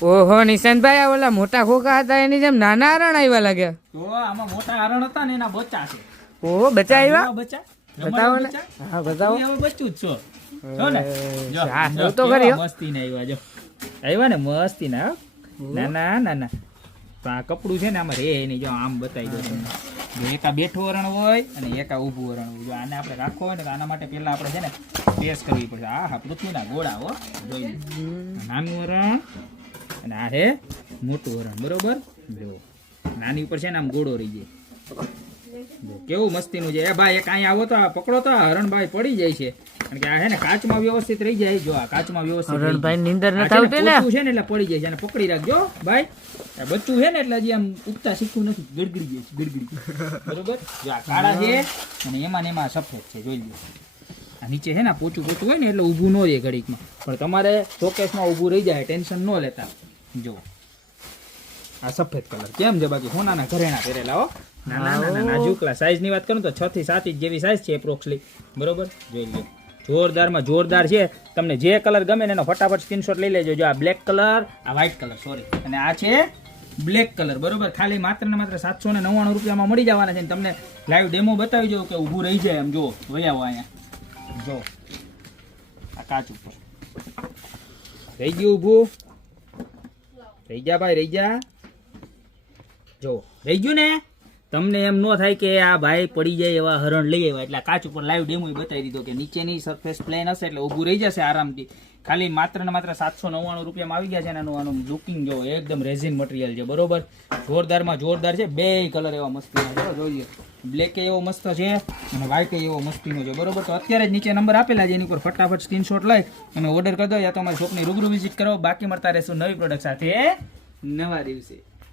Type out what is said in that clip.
ઓહો નિશાંતભાઈ આ ઓલા મોટા ખોખા હતા એની જેમ નાના હરણ આવ્યા લાગ્યા. તો આમાં મોટા હરણ હતા ને એના બચ્ચા છે. ઓહો બચ્ચા આવ્યા. બચ્ચા બતાવો ને. હા બતાવો. હવે બચ્ચું જ છો. જો ને જો જો તો ખરી હો. મસ્તી ને આવ્યા જો. આવ્યા ને મસ્તી ના નાના નાના. તો આ કપડું છે ને આમાં રે નહીં જો આમ બતાવી દો તમને. જો એકા બેઠું હરણ હોય અને એકા ઊભું હરણ હોય. જો આને આપણે રાખવો હોય ને તો આના માટે પહેલા આપણે છે ને ટેસ્ટ કરવી પડશે. હા પૃથ્વીના ગોળા હો જોઈ નાનું હરણ અને આ હે મોટું હરણ બરોબર. જો નાની ઉપર છે ને આમ ગોળો રહી જાય. કેવું મસ્તીનું છે. એ ભાઈ એક અહીંયા આવો તો આ પકડો તો હરણ ભાઈ પડી જાય છે. કારણ કે આ હે ને કાચમાં વ્યવસ્થિત રહી જાય. જો આ કાચમાં વ્યવસ્થિત હરણ ભાઈ નીંદર ન આવતી ને છે ને એટલે પડી જાય છે. અને પકડી રાખજો ભાઈ. આ બચ્ચું છે ને એટલે હજી આમ ઉગતા શીખવું નથી. ગડગડી જાય છે ગડગડી બરોબર. જો આ કાળા છે અને એમાં ને એમાં સફેદ છે જોઈ લો. આ નીચે છે ને પોચું પોચું હોય ને એટલે ઊભું ન રહે ઘડીકમાં. પણ તમારે શોકેસમાં ઊભું રહી જાય ટેન્શન ન લેતા. જો આ સફેદ કલર કેમ છે બાકી સોનાના ઘરેણા પહેરેલા હો. નાના નાના નાજુકલા સાઈઝની વાત કરું તો 6 થી 7 ઇંચ જેવી સાઈઝ છે એપ્રોક્સલી બરોબર. જોઈ લો જોરદારમાં જોરદાર છે. તમને જે કલર ગમે ને એનો ફટાફટ સ્ક્રીનશોટ લઈ લેજો. જો આ બ્લેક કલર આ વ્હાઇટ કલર સોરી અને આ છે બ્લેક કલર બરોબર. ખાલી માત્ર ને માત્ર 799 રૂપિયામાં મળી જવાના છે. તમને લાઈવ ડેમો બતાવી દઉં કે ઊભું રહી જાય એમ. જો વયા અહીંયા જો આ કાચ ઉપર રહી ગયું ઊભું. રહી જા ભાઈ રહી જા. જો રહી ગયું ને. તમને એમ ન થાય કે આ ભાઈ પડી જાય એવા હરણ લઈ આવ્યા. એટલે કાચ ઉપર લાઈવ ડેમો બતાવી દીધો કે નીચેની સરફેસ પ્લેન હશે એટલે ઊભું રહી જશે આરામથી. ખાલી માત્ર ને માત્ર 799 રૂપિયામાં આવી ગયા છે. અને આનું લુકિંગ જો એકદમ રેઝિન મટીરિયલ છે બરોબર. જોરદારમાં જોરદાર છે. બે કલર એવા મસ્તીના છે જોઈએ. બ્લેક એવો મસ્ત છે અને વ્હાઇટ એવો મસ્તીનો છે બરોબર. તો અત્યારે જ નીચે નંબર આપેલા છે એની ઉપર ફટાફટ સ્ક્રીનશોટ લઈ અને ઓર્ડર કરી દો યા તો અમારી શોપની રૂબરૂ વિઝિટ કરો. બાકી મળતા રહેશું નવી પ્રોડક્ટ સાથે નવા દિવસે.